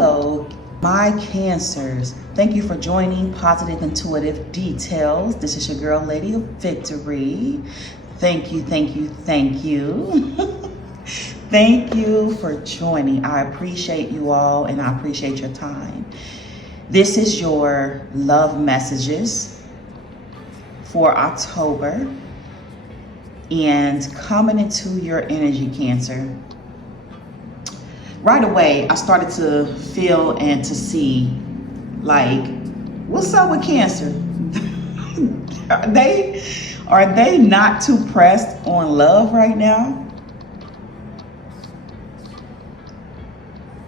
Hello, my Cancers. Thank you for joining Positive Intuitive Details. This is your girl, Lady of Victory. Thank you, thank you, thank you. Thank you for joining. I appreciate you all and I appreciate your time. This is your love messages for October and coming into your energy, Cancer. Right away, I started to feel and to see, like, what's up with Cancer? Are they not too pressed on love right now?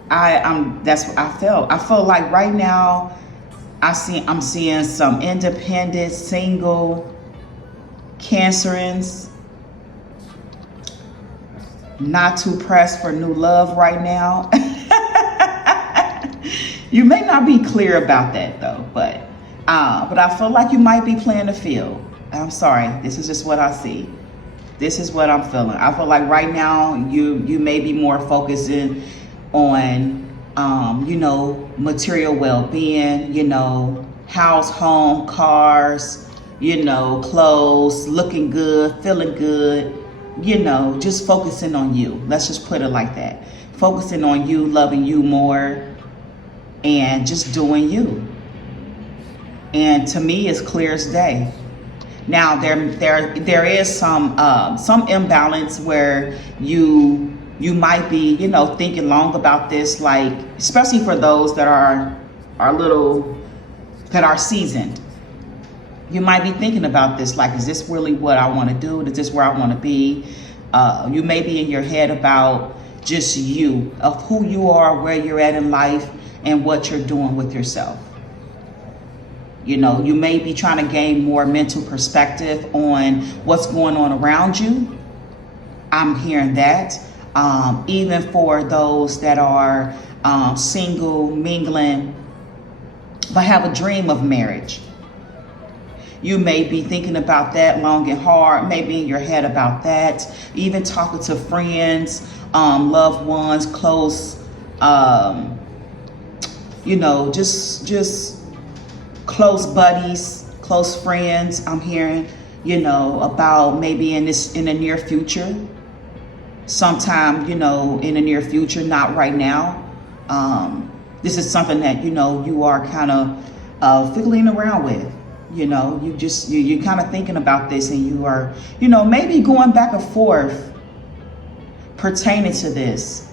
That's what I felt. I feel like right now, I'm seeing some independent, single Cancerins, not too pressed for new love right now. You may not be clear about that though, but I feel like you might be playing the field. I'm sorry, this is just what I see. This is what I'm feeling. I feel like right now you may be more focusing on material well-being, house, home, cars, clothes, looking good, feeling good. Just focusing on you. Let's just put it like that. Focusing on you, loving you more, and just doing you. And to me, it's clear as day. Now, there is some imbalance where you might be, thinking long about this, like, especially for those that are seasoned. You might be thinking about this, like, is this really what I want to do? Is this where I want to be? You may be in your head about just you, of who you are, where you're at in life, and what you're doing with yourself. You may be trying to gain more mental perspective on what's going on around you. I'm hearing that. Even for those that are single, mingling, but have a dream of marriage. You may be thinking about that long and hard, maybe in your head about that, even talking to friends, loved ones, close, just close buddies, close friends. I'm hearing, about maybe in the near future, sometime, in the near future, not right now. This is something that, you are kind of fiddling around with. You're kind of thinking about this, and you are, maybe going back and forth pertaining to this,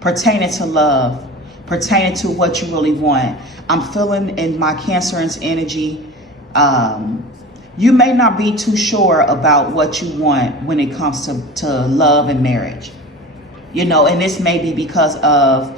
pertaining to love, pertaining to what you really want. I'm feeling in my Cancer's energy, you may not be too sure about what you want when it comes to love and marriage. And this may be because of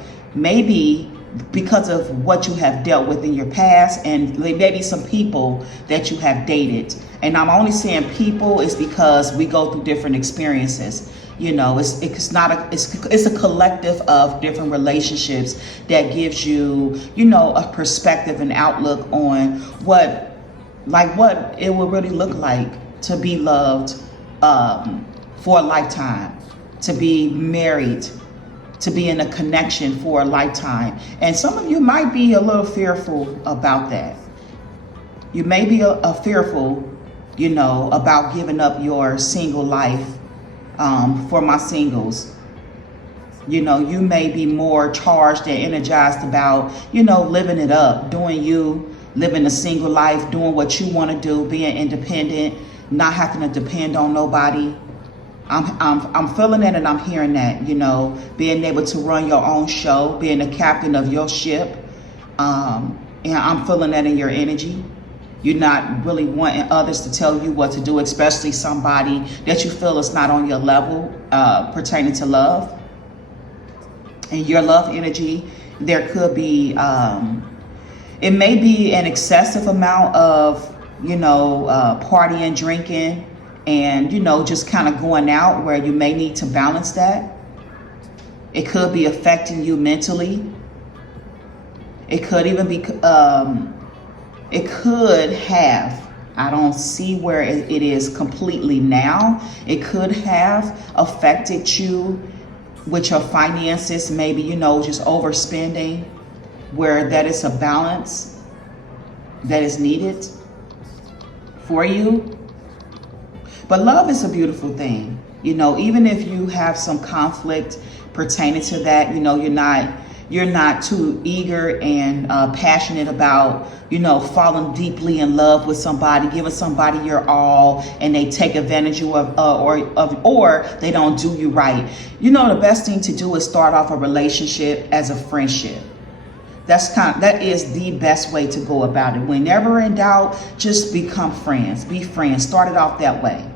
what you have dealt with in your past, and maybe some people that you have dated. And I'm only saying people is because we go through different experiences. It's a collective of different relationships that gives you, a perspective and outlook on what it will really look like to be loved for a lifetime, to be married, to be in a connection for a lifetime. And some of you might be a little fearful about that. You may be fearful, about giving up your single life. For my singles, you may be more charged and energized about, living it up, doing you, living a single life, doing what you want to do, being independent, not having to depend on nobody. I'm feeling that, and I'm hearing that, being able to run your own show, being the captain of your ship. And I'm feeling that in your energy. You're not really wanting others to tell you what to do, especially somebody that you feel is not on your level pertaining to love. In your love energy, there could be, it may be an excessive amount of, partying, drinking, and, just kind of going out, where you may need to balance that. It could be affecting you mentally. It could even be, it could have, I don't see where it is completely now. It could have affected you with your finances, maybe, you know, just overspending, where that is a balance that is needed for you. But love is a beautiful thing. You know, even if you have some conflict pertaining to that, you know, you're not too eager and passionate about, you know, falling deeply in love with somebody, giving somebody your all, and they take advantage of or they don't do you right. You know, the best thing to do is start off a relationship as a friendship. That is the best way to go about it. Whenever in doubt, just become friends. Be friends. Start it off that way.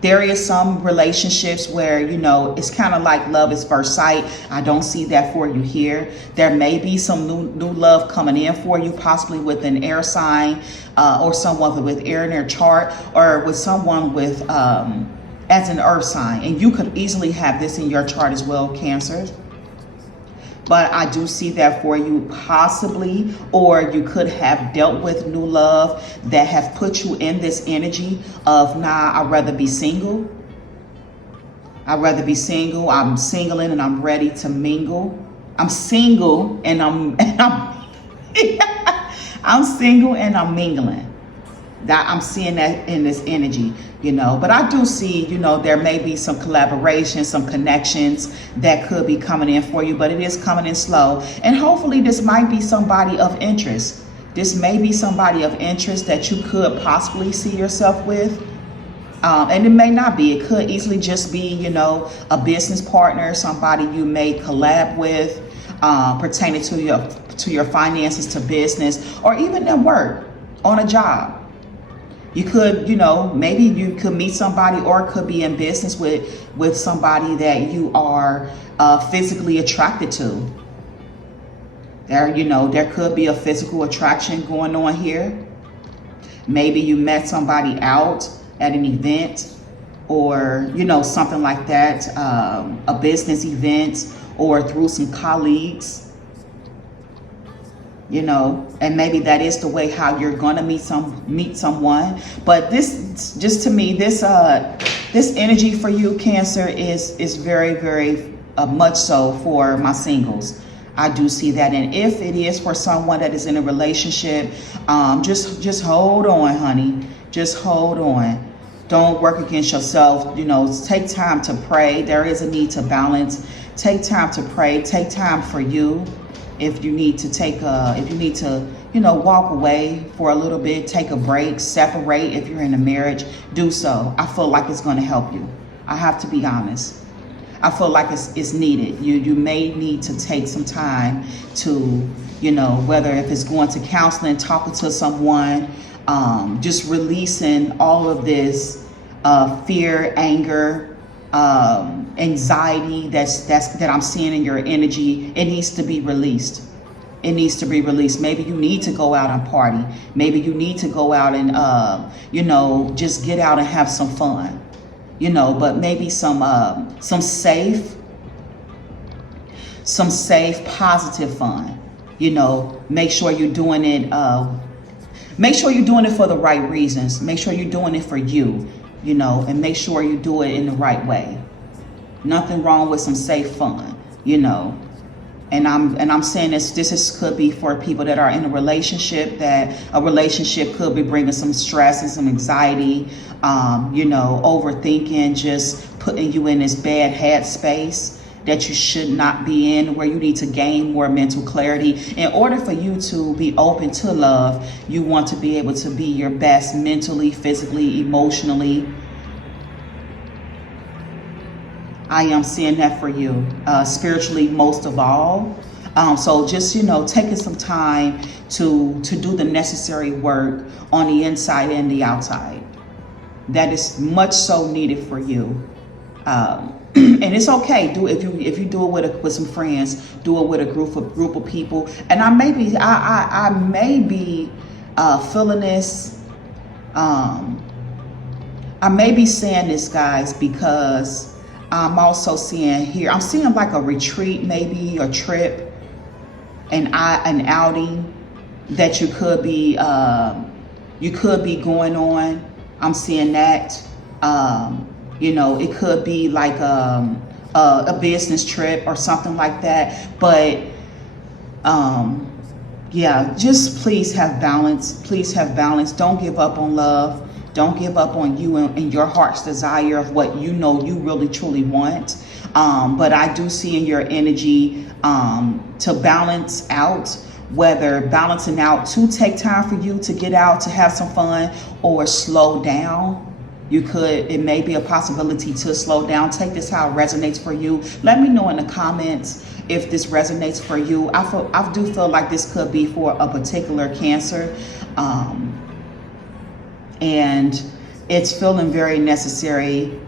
There is some relationships where, you know, it's kind of like love is first sight. I don't see that for you here. There may be some new love coming in for you, possibly with an air sign or someone with air in their chart, or with someone with as an earth sign. And you could easily have this in your chart as well, Cancer. But I do see that for you possibly, or you could have dealt with new love that have put you in this energy of, nah, I'd rather be single. I'd rather be single. I'm singling and I'm ready to mingle. I'm single and I'm I'm single and I'm mingling. That I'm seeing that in this energy, you know. But I do see, you know, there may be some collaboration, some connections that could be coming in for you, but it is coming in slow. And hopefully this might be somebody of interest. This may be somebody of interest that you could possibly see yourself with. And it may not be. It could easily just be, you know, a business partner, somebody you may collab with, pertaining to your finances, to business, or even at work, on a job. You could, you know, maybe you could meet somebody, or could be in business with somebody that you are physically attracted to. There, you know, there could be a physical attraction going on here. Maybe you met somebody out at an event, or, you know, something like that, a business event, or through some colleagues. You know, and maybe that is the way how you're gonna meet someone. But this, just to me, this energy for you, Cancer, is very, very much so for my singles. I do see that. And if it is for someone that is in a relationship, just hold on, honey. Just hold on. Don't work against yourself. You know, take time to pray. There is a need to balance. Take time to pray. Take time for you. If you need to you know, walk away for a little bit, take a break, separate. If you're in a marriage, do so. I feel like it's going to help you. I have to be honest. I feel like it's needed. You may need to take some time to, you know, whether if it's going to counseling, talking to someone, just releasing all of this fear, anger, anxiety that I'm seeing in your energy. It needs to be released. It needs to be released. Maybe you need to go out and party. Maybe you need to go out and you know, just get out and have some fun. You know, but maybe some safe, positive fun. You know, make sure you're doing it. Make sure you're doing it for the right reasons. Make sure you're doing it for you. You know, and make sure you do it in the right way. Nothing wrong with some safe fun, you know. And I'm saying could be for people that are in a relationship, that a relationship could be bringing some stress and some anxiety, you know, overthinking, just putting you in this bad head space that you should not be in, where you need to gain more mental clarity. In order for you to be open to love, you want to be able to be your best mentally, physically, emotionally. I am seeing that for you, spiritually most of all. So just, you know, taking some time to do the necessary work on the inside and the outside. That is much so needed for you. And it's okay. If you do it with some friends, do it with a group of people. And I may be feeling this. I may be saying this, guys, because I'm also seeing here. I'm seeing like a retreat, maybe a trip, an outing that you could be going on. I'm seeing that. You know, it could be like a a business trip or something like that. But yeah, just please have balance. Please have balance. Don't give up on love. Don't give up on you and your heart's desire of what you know you really truly want. But I do see in your energy to balance out, whether balancing out to take time for you to get out, to have some fun, or slow down. It may be a possibility to slow down. Take this how it resonates for you. Let me know in the comments if this resonates for you. I do feel like this could be for a particular Cancer. And it's feeling very necessary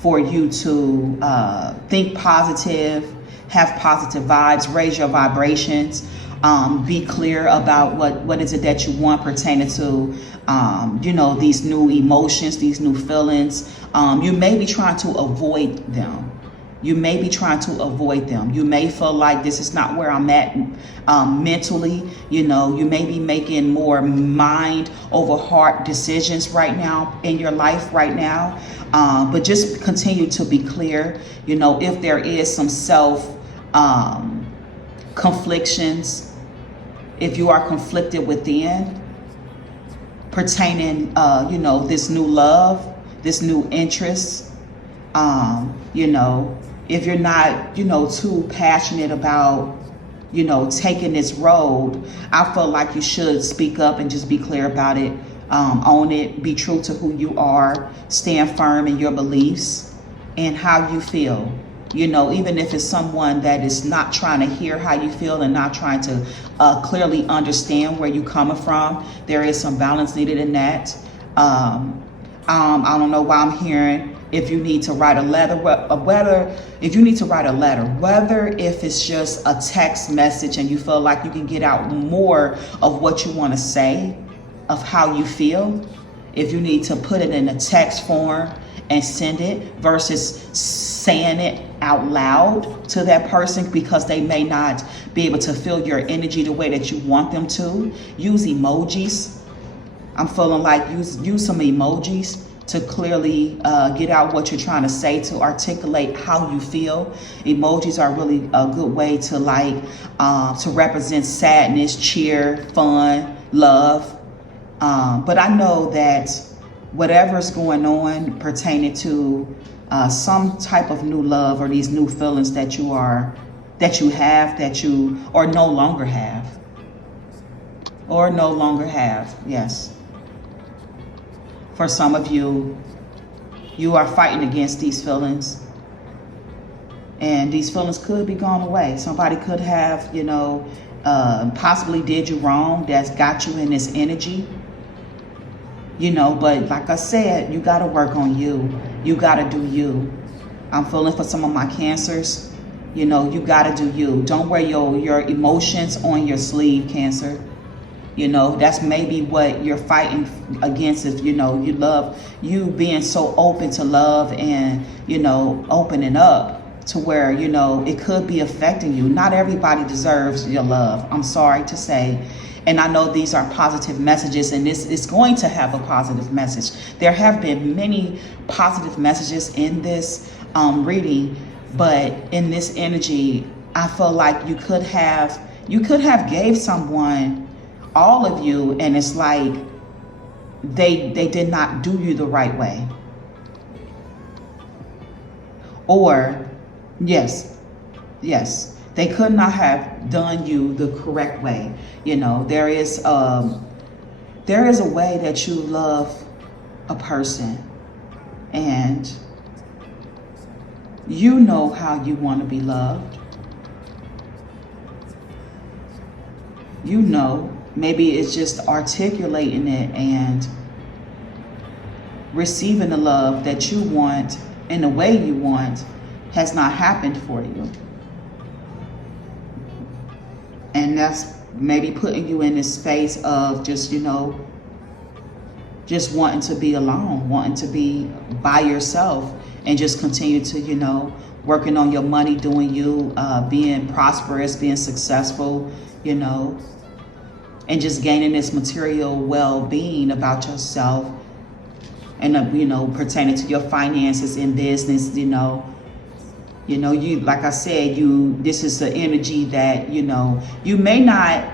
for you to think positive, have positive vibes, raise your vibrations, be clear about what is it that you want pertaining to, you know, these new emotions, these new feelings. You may be trying to avoid them. You may be trying to avoid them. You may feel like this is not where I'm at mentally. You know, you may be making more mind over heart decisions right now in your life right now. But just continue to be clear. You know, if there is some self conflictions, if you are conflicted within pertaining, you know, this new love, this new interest, you know, if you're not, you know, too passionate about, you know, taking this road, I feel like you should speak up and just be clear about it. Own it, be true to who you are, stand firm in your beliefs and how you feel. You know, even if it's someone that is not trying to hear how you feel and not trying to clearly understand where you're coming from, there is some balance needed in that. I don't know why I'm hearing if you need to write a letter, whether if it's just a text message and you feel like you can get out more of what you want to say, of how you feel, if you need to put it in a text form and send it versus saying it out loud to that person because they may not be able to feel your energy the way that you want them to. Use emojis. I'm feeling like use some emojis to clearly get out what you're trying to say, to articulate how you feel. Emojis are really a good way to to represent sadness, cheer, fun, love. But I know that whatever's going on pertaining to some type of new love or these new feelings that you no longer have, yes. For some of you, you are fighting against these feelings, and these feelings could be gone away. Somebody could have, you know, possibly did you wrong, that's got you in this energy. You know, but like I said, you got to work on you. You got to do you. I'm feeling for some of my Cancers, you know, you got to do you. Don't wear your emotions on your sleeve, Cancer. You know, that's maybe what you're fighting against is, you know, you being so open to love and, you know, opening up to where, you know, it could be affecting you. Not everybody deserves your love, I'm sorry to say. And I know these are positive messages, and this is going to have a positive message. There have been many positive messages in this reading, but in this energy, I feel like you could have gave someone all of you, and it's like they did not do you the right way. Or yes, they could not have done you the correct way. You know, there is a way that you love a person, and you know how you want to be loved. You know, maybe it's just articulating it and receiving the love that you want in the way you want has not happened for you. And that's maybe putting you in this space of just, you know, just wanting to be alone, wanting to be by yourself, and just continue to, you know, working on your money, doing you, being prosperous, being successful, you know, and just gaining this material well-being about yourself and, you know, pertaining to your finances in business, you know. You know, you, like I said, this is the energy that, you know, you may not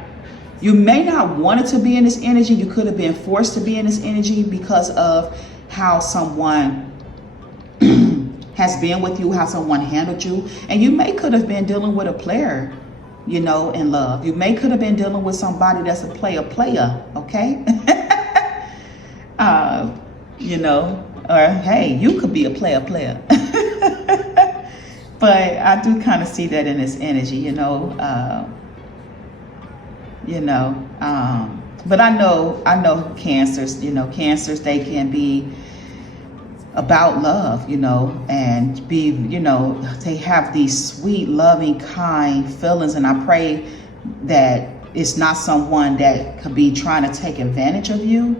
want it to be in this energy. You could have been forced to be in this energy because of how someone has been with you, how someone handled you. And you could have been dealing with a player, you know, in love. You could have been dealing with somebody that's a player, okay? You know, or hey, you could be a player. But I do kind of see that in this energy, you know. But I know Cancers, you know, Cancers, they can be about love, you know, and be, you know, they have these sweet, loving, kind feelings. And I pray that it's not someone that could be trying to take advantage of you.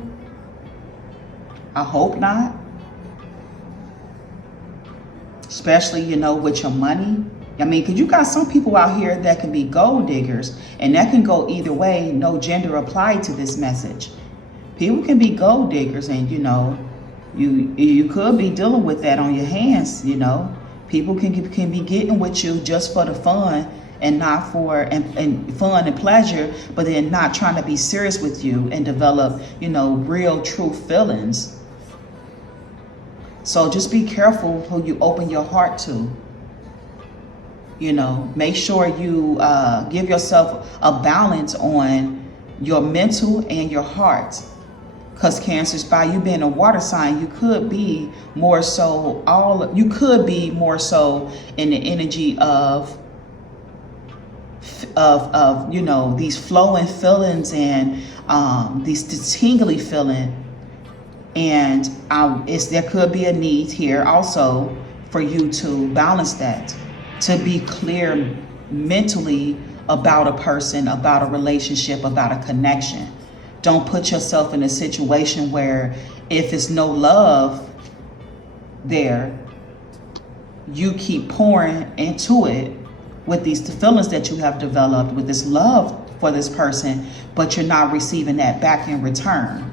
I hope not. Especially, you know, with your money. I mean, because you got some people out here that can be gold diggers, and that can go either way. No gender applied to this message. People can be gold diggers, and, you know, you could be dealing with that on your hands, you know. People can be getting with you just for the fun and not for and fun and pleasure, but then not trying to be serious with you and develop, you know, real true feelings. So just be careful who you open your heart to. You know, make sure you give yourself a balance on your mental and your heart. Because Cancers, by you being a water sign, you could be more so in the energy of you know, these flowing feelings and these tingly feeling. And there could be a need here also for you to balance that, to be clear mentally about a person, about a relationship, about a connection. Don't put yourself in a situation where if it's no love there, you keep pouring into it with these feelings that you have developed, with this love for this person, but you're not receiving that back in return.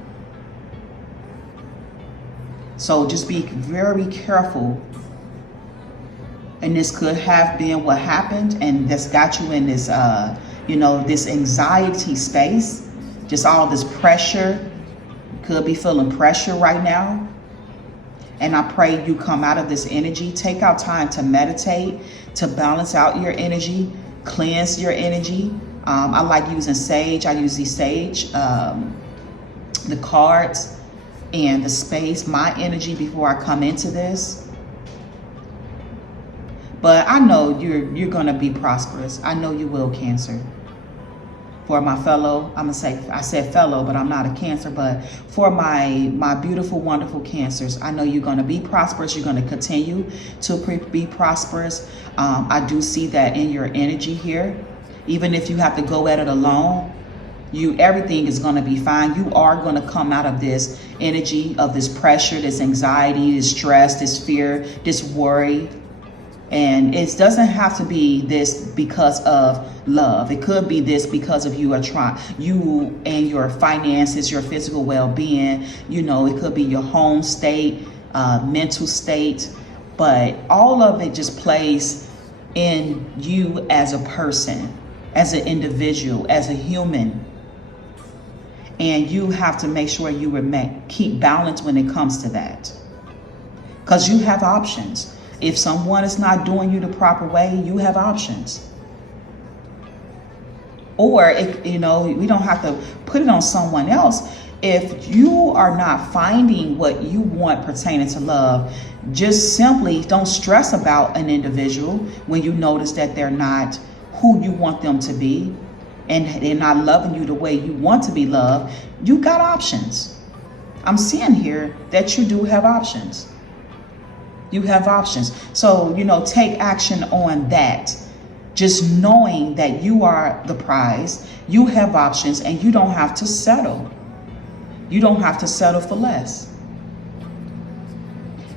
So just be very careful. And this could have been what happened, and that's got you in this, you know, this anxiety space, just all this pressure. You could be feeling pressure right now. And I pray you come out of this energy. Take out time to meditate, to balance out your energy, cleanse your energy. I like using sage. I use the sage, the cards, and the space, my energy before I come into this. But I know you're gonna be prosperous. I know you will, Cancer. For my fellow, I said fellow, but I'm not a Cancer, but for my beautiful, wonderful Cancers, I know you're gonna be prosperous. You're gonna continue to be prosperous. I do see that in your energy here. Even if you have to go at it alone, everything is going to be fine. You are going to come out of this energy of this pressure, this anxiety, this stress, this fear, this worry. And it doesn't have to be this because of love. It could be this because of you and your finances, your physical well-being. You know, it could be your home state, mental state, but all of it just plays in you as a person, as an individual, as a human. And you have to make sure you keep balance when it comes to that. Because you have options. If someone is not doing you the proper way, you have options. Or, you know, we don't have to put it on someone else. If you are not finding what you want pertaining to love, just simply don't stress about an individual when you notice that they're not who you want them to be, and they're not loving you the way you want to be loved. You got options. I'm seeing here that you do have options. You have options. So, you know, take action on that. Just knowing that you are the prize, you have options, and you don't have to settle. You don't have to settle for less.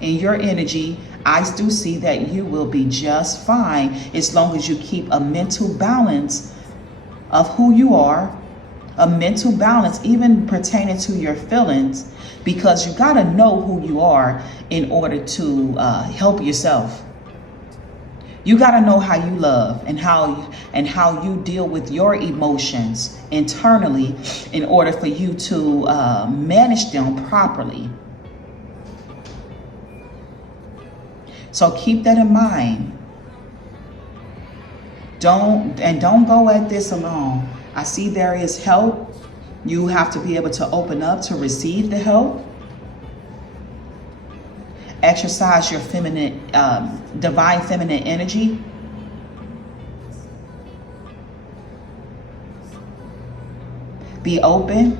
In your energy, I do see that you will be just fine as long as you keep a mental balance of who you are, a mental balance even pertaining to your feelings, because you got to know who you are in order to help yourself. You got to know how you love and how you deal with your emotions internally in order for you to manage them properly. So keep that in mind. Don't go at this alone. I see there is help. You have to be able to open up to receive the help. Exercise your feminine, divine feminine energy. Be open.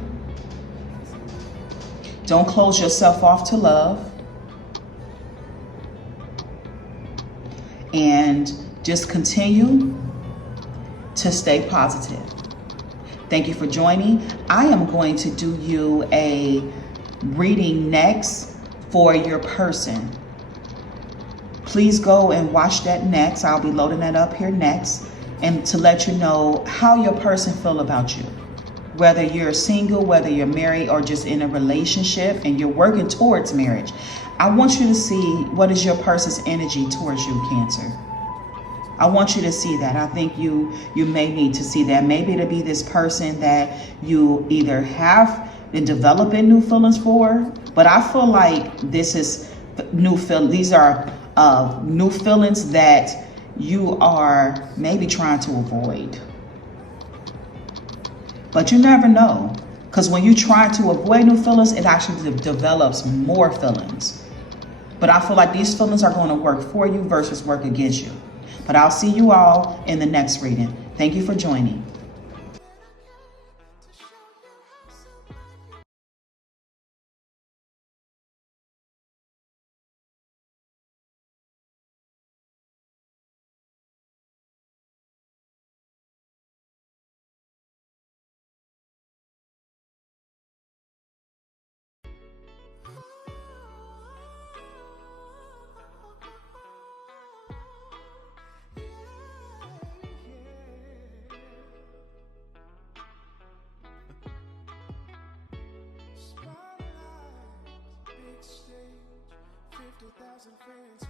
Don't close yourself off to love. And just continue to stay positive. Thank you for joining. I am going to do you a reading next for your person. Please go and watch that next. I'll be loading that up here next, and to let you know how your person feel about you. Whether you're single, whether you're married, or just in a relationship and you're working towards marriage. I want you to see what is your person's energy towards you, Cancer. I want you to see that. I think you may need to see that. Maybe it'll be this person that you either have been developing new feelings for, but I feel like this is new feelings. These are new feelings that you are maybe trying to avoid. But you never know, because when you try to avoid new feelings, it actually develops more feelings. But I feel like these feelings are going to work for you versus work against you. But I'll see you all in the next reading. Thank you for joining. Spotlight, big stage, 50,000 fans.